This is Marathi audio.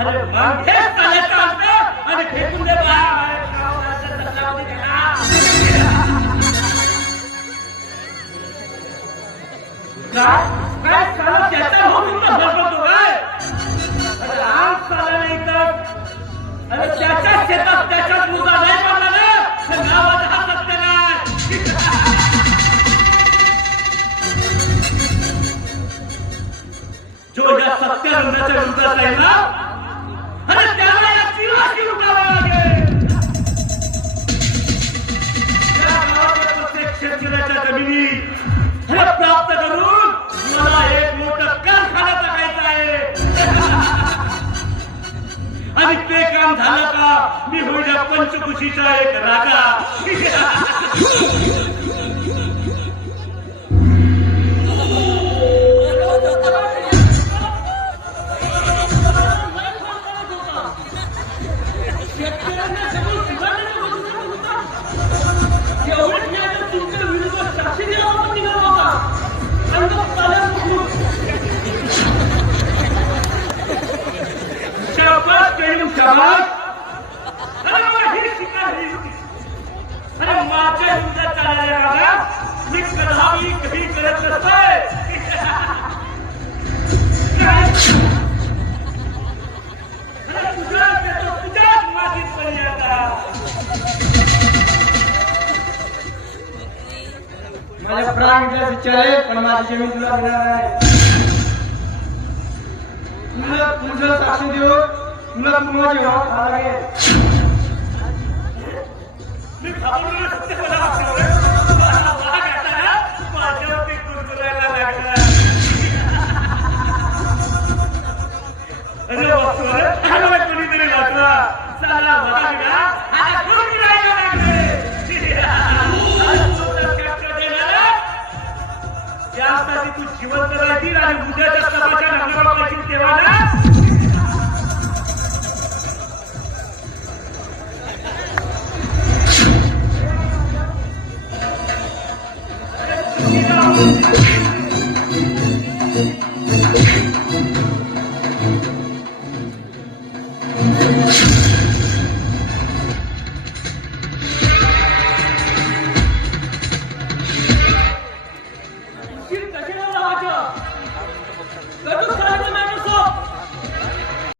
अरे मग हेच चालायचं असतं आणि फेकून दे बाहेर गावाच्या तलावात गेला. काय साला त्याचा म्हणून भरतो काय? अरे आज साला नाही तर अरे त्याच्या शेतात त्याच्यात मुदा नाही पडला ना तर गावात हा सत्य नाही. जो या सत्यानंदाच्या विरोधात आहे ना अरे त्याला या चिराशी उठावा लागेल. या गावाच्या प्रत्येक शेतकऱ्याच्या जमिनी हे प्राप्त करून मला एक मोठं कारखाना टाकायचं आहे. आणि ते काम झालं का मी होईल पंचकुशीचा एक राजा. अरे माझ्या युद्धात चाललेल्या राजा मी कधाही कधी करत नसतोय. तुझ्याच मातीत पडली आता. माझ्या प्राण विचार आहे पण माझी जमीन तुला मिळणार आहे. तुझं साक्ष देऊ तुला पुन्हा जेव्हा खावा लागेल. मी घाबरलो सत्य मला